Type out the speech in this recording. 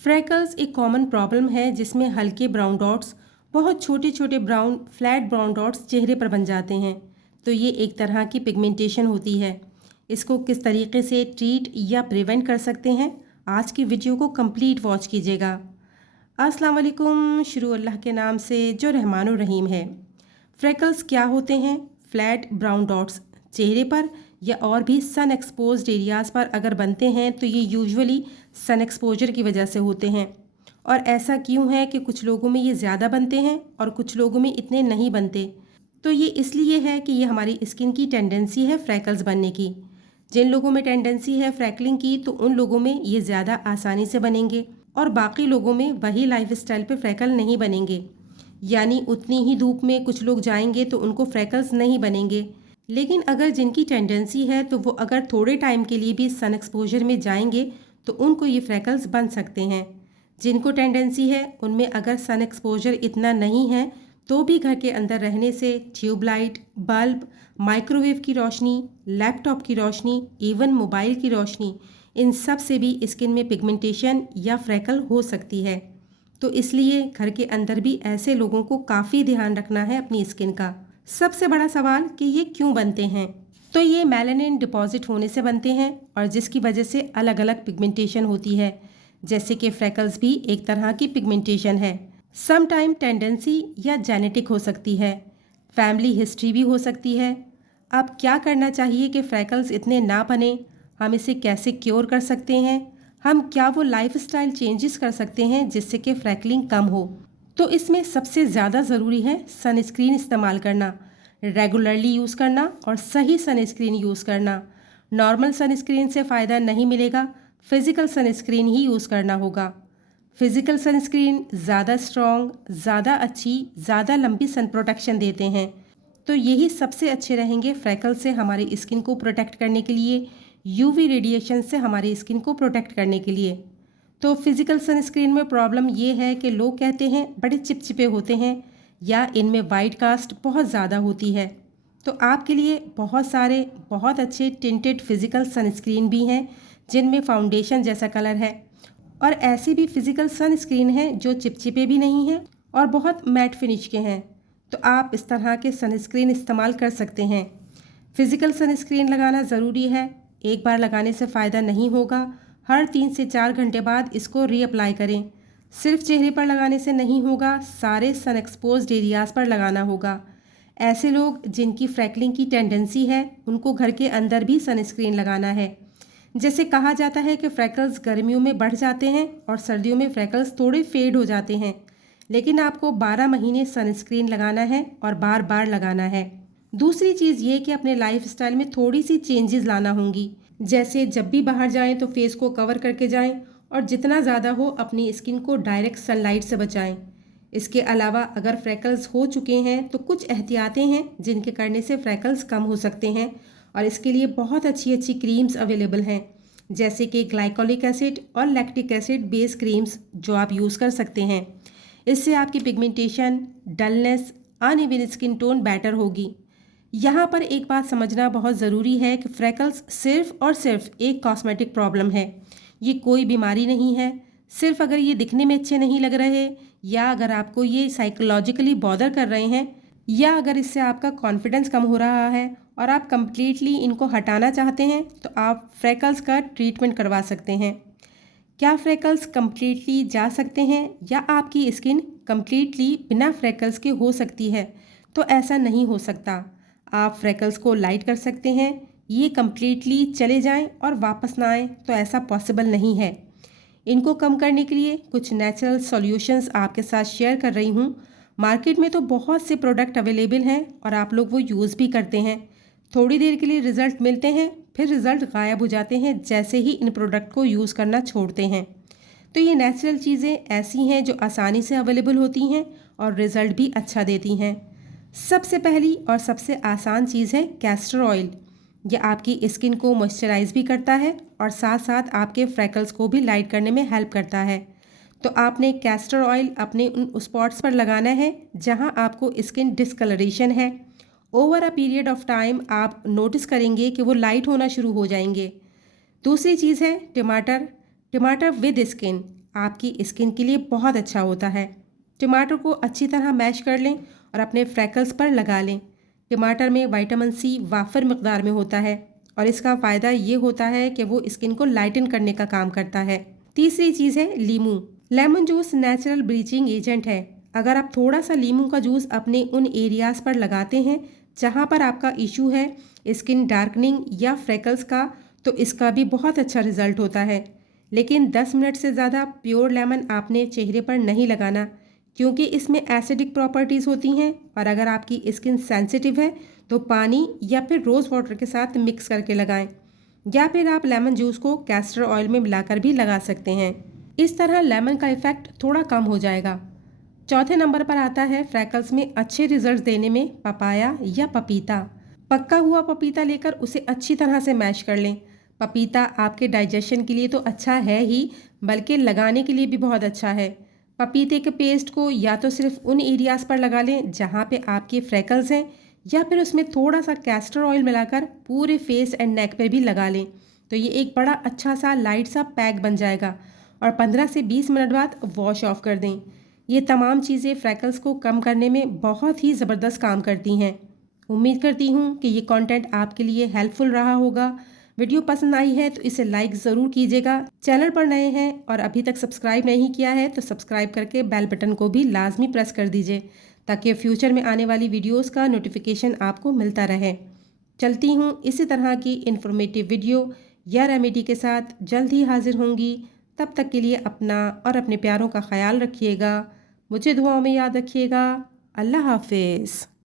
Freckles एक common problem है जिसमें हल्के ब्राउन डॉट्स, बहुत छोटे छोटे ब्राउन फ्लैट ब्राउन डॉट्स चेहरे पर बन जाते हैं। तो ये एक तरह की पिगमेंटेशन होती है। इसको किस तरीके से ट्रीट या प्रिवेंट कर सकते हैं, आज की वीडियो को कंप्लीट वॉच कीजिएगा। अस्सलाम वालेकुम। शुरू अल्लाह के नाम से जो रहमानुर रहीम है। फ्रैकल्स क्या होते हैं? फ्लैट ब्राउन डॉट्स चेहरे पर या और भी सन एक्सपोज्ड एरियाज़ पर अगर बनते हैं तो ये यूजुअली सन एक्सपोजर की वजह से होते हैं। और ऐसा क्यों है कि कुछ लोगों में ये ज़्यादा बनते हैं और कुछ लोगों में इतने नहीं बनते? तो ये इसलिए है कि ये हमारी स्किन की टेंडेंसी है फ्रैकल्स बनने की। जिन लोगों में टेंडेंसी है फ्रैकलिंग की तो उन लोगों में ये ज़्यादा आसानी से बनेंगे और बाकी लोगों में वही लाइफस्टाइल पे फ्रैकल नहीं बनेंगे। यानी उतनी ही धूप में कुछ लोग जाएंगे तो उनको फ्रैकल्स नहीं बनेंगे। लेकिन अगर जिनकी टेंडेंसी है तो वो अगर थोड़े टाइम के लिए भी सन एक्सपोजर में जाएंगे तो उनको ये फ्रैकल्स बन सकते हैं। जिनको टेंडेंसी है उनमें अगर सन एक्सपोजर इतना नहीं है तो भी घर के अंदर रहने से ट्यूबलाइट, बल्ब, माइक्रोवेव की रोशनी, लैपटॉप की रोशनी, इवन मोबाइल की रोशनी, इन सब से भी स्किन में पिगमेंटेशन या फ्रैकल हो सकती है। तो इसलिए घर के अंदर भी ऐसे लोगों को काफ़ी ध्यान रखना है अपनी स्किन का। सबसे बड़ा सवाल कि ये क्यों बनते हैं? तो ये मेलानिन डिपॉजिट होने से बनते हैं और जिसकी वजह से अलग अलग पिगमेंटेशन होती है। जैसे कि फ्रैकल्स भी एक तरह की पिगमेंटेशन है। सम टाइम टेंडेंसी या जेनेटिक हो सकती है, फैमिली हिस्ट्री भी हो सकती है। अब क्या करना चाहिए कि फ्रैकल्स इतने ना बने? हम इसे कैसे क्योर कर सकते हैं? हम क्या वो लाइफस्टाइल चेंजेस कर सकते हैं जिससे कि फ्रैकलिंग कम हो? तो इसमें सबसे ज़्यादा ज़रूरी है सनस्क्रीन इस्तेमाल करना, रेगुलरली यूज़ करना और सही सनस्क्रीन यूज़ करना। नॉर्मल सनस्क्रीन से फ़ायदा नहीं मिलेगा, फिज़िकल सनस्क्रीन ही यूज़ करना होगा। फिज़िकल सनस्क्रीन ज़्यादा स्ट्रॉन्ग, ज़्यादा अच्छी, ज़्यादा लंबी सन प्रोटेक्शन देते हैं। तो यही सबसे अच्छे रहेंगे फ्रैकल से हमारी स्किन को प्रोटेक्ट करने के लिए, यूवी रेडिएशन से हमारी स्किन को प्रोटेक्ट करने के लिए। तो फिज़िकल सनस्क्रीन में प्रॉब्लम ये है कि लोग कहते हैं बड़े चिपचिपे होते हैं या इनमें वाइट कास्ट बहुत ज़्यादा होती है। तो आपके लिए बहुत सारे बहुत अच्छे टिंटेड फिज़िकल सनस्क्रीन भी हैं जिनमें फाउंडेशन जैसा कलर है, और ऐसे भी फिज़िकल सनस्क्रीन हैं जो चिपचिपे भी नहीं हैं और बहुत मैट फिनिश के हैं। तो आप इस तरह के सनस्क्रीन इस्तेमाल कर सकते हैं। फिज़िकल सनस्क्रीन लगाना ज़रूरी है, एक बार लगाने से फ़ायदा नहीं होगा। हर 3 से 4 घंटे बाद इसको रीअप्लाई करें। सिर्फ चेहरे पर लगाने से नहीं होगा, सारे सन एक्सपोज्ड एरियाज़ पर लगाना होगा। ऐसे लोग जिनकी फ्रैकलिंग की टेंडेंसी है उनको घर के अंदर भी सनस्क्रीन लगाना है। जैसे कहा जाता है कि फ्रैकल्स गर्मियों में बढ़ जाते हैं और सर्दियों में फ्रैकल्स थोड़े फेड हो जाते हैं, लेकिन आपको 12 महीने सनस्क्रीन लगाना है और बार बार लगाना है। दूसरी चीज़ ये कि अपने लाइफस्टाइल में थोड़ी सी चेंजेस लाना होंगी। जैसे जब भी बाहर जाएं तो फेस को कवर करके जाएं और जितना ज़्यादा हो अपनी स्किन को डायरेक्ट सनलाइट से बचाएं। इसके अलावा अगर फ्रैकल्स हो चुके हैं तो कुछ एहतियातें हैं जिनके करने से फ्रैकल्स कम हो सकते हैं, और इसके लिए बहुत अच्छी अच्छी क्रीम्स अवेलेबल हैं, जैसे कि ग्लाइकोलिक एसिड और लैक्टिक एसिड बेस क्रीम्स जो आप यूज़ कर सकते हैं। इससे आपकी pigmentation, dullness, uneven skin tone better होगी। यहाँ पर एक बात समझना बहुत ज़रूरी है कि फ्रैकल्स सिर्फ और सिर्फ एक कॉस्मेटिक प्रॉब्लम है, ये कोई बीमारी नहीं है। सिर्फ अगर ये दिखने में अच्छे नहीं लग रहे या अगर आपको ये साइकोलॉजिकली बॉदर कर रहे हैं या अगर इससे आपका कॉन्फिडेंस कम हो रहा है और आप कंप्लीटली इनको हटाना चाहते हैं तो आप फ्रैकल्स का ट्रीटमेंट करवा सकते हैं। क्या फ्रैकल्स कंप्लीटली जा सकते हैं या आपकी स्किन कंप्लीटली बिना फ्रैकल्स के हो सकती है? तो ऐसा नहीं हो सकता। आप फ्रैकल्स को लाइट कर सकते हैं, ये कंप्लीटली चले जाएं और वापस ना आएँ तो ऐसा पॉसिबल नहीं है। इनको कम करने के लिए कुछ नेचुरल सॉल्यूशंस आपके साथ शेयर कर रही हूँ। मार्केट में तो बहुत से प्रोडक्ट अवेलेबल हैं और आप लोग वो यूज़ भी करते हैं। थोड़ी देर के लिए रिज़ल्ट मिलते हैं, फिर रिज़ल्ट गायब हो जाते हैं जैसे ही इन प्रोडक्ट को यूज़ करना छोड़ते हैं। तो ये नेचुरल चीज़ें ऐसी हैं जो आसानी से अवेलेबल होती हैं और रिज़ल्ट भी अच्छा देती हैं। सबसे पहली और सबसे आसान चीज़ है कैस्टर ऑयल। ये आपकी स्किन को मॉइस्चराइज भी करता है और साथ साथ आपके फ्रैकल्स को भी लाइट करने में हेल्प करता है। तो आपने कैस्टर ऑयल अपने उन स्पॉट्स पर लगाना है जहां आपको स्किन डिस्कलरेशन है। Over a period of time आप नोटिस करेंगे कि वो लाइट होना शुरू हो जाएंगे। दूसरी चीज़ है टमाटर। टमाटर विद स्किन। आपकी स्किन के लिए बहुत अच्छा होता है। टमाटर को अच्छी तरह मैश कर लें और अपने फ्रैकल्स पर लगा लें। टमाटर में विटामिन सी वाफर मकदार में होता है और इसका फ़ायदा ये होता है कि वो स्किन को लाइटन करने का काम करता है। तीसरी चीज़ है लीमू। Lemon juice natural bleaching agent है। अगर आप थोड़ा सा लीमू का जूस अपने उन एरियाज़ पर लगाते हैं जहाँ पर आपका इशू है स्किन डार्कनिंग या फ्रेकल्स का, तो इसका भी बहुत अच्छा रिजल्ट होता है। लेकिन 10 मिनट से ज़्यादा प्योर लेमन आपने चेहरे पर नहीं लगाना, क्योंकि इसमें एसिडिक प्रॉपर्टीज़ होती हैं और अगर आपकी स्किन सेंसिटिव है तो पानी या फिर रोज़ वाटर के साथ मिक्स करके लगाएं, या फिर आप लेमन जूस को कैस्टर ऑयल में मिलाकर भी लगा सकते हैं। इस तरह लेमन का इफ़ेक्ट थोड़ा कम हो जाएगा। चौथे नंबर पर आता है फ्रैकल्स में अच्छे रिजल्ट देने में पपाया या पपीता। पका हुआ पपीता लेकर उसे अच्छी तरह से मैश कर लें। पपीता आपके डाइजेशन के लिए तो अच्छा है ही, बल्कि लगाने के लिए भी बहुत अच्छा है। पपीते के पेस्ट को या तो सिर्फ उन एरियाज़ पर लगा लें जहाँ पे आपके फ्रैकल्स हैं, या फिर उसमें थोड़ा सा कैस्टर ऑयल मिलाकर पूरे फेस एंड नेक पे भी लगा लें। तो ये एक बड़ा अच्छा सा लाइट सा पैक बन जाएगा और 15 से 20 मिनट बाद वॉश ऑफ कर दें। ये तमाम चीज़ें फ्रैकल्स को कम करने में बहुत ही ज़बरदस्त काम करती हैं। उम्मीद करती हूँ कि ये कंटेंट आपके लिए हेल्पफुल रहा होगा। वीडियो पसंद आई है तो इसे लाइक ज़रूर कीजिएगा। चैनल पर नए हैं और अभी तक सब्सक्राइब नहीं किया है तो सब्सक्राइब करके बेल बटन को भी लाजमी प्रेस कर दीजिए, ताकि फ्यूचर में आने वाली वीडियोस का नोटिफिकेशन आपको मिलता रहे। चलती हूँ इसी तरह की इन्फॉर्मेटिव वीडियो या रेमेडी के साथ जल्द ही हाजिर होंगी। तब तक के लिए अपना और अपने प्यारों का ख्याल रखिएगा। मुझे दुआओं में याद रखिएगा। अल्लाह हाफिज़।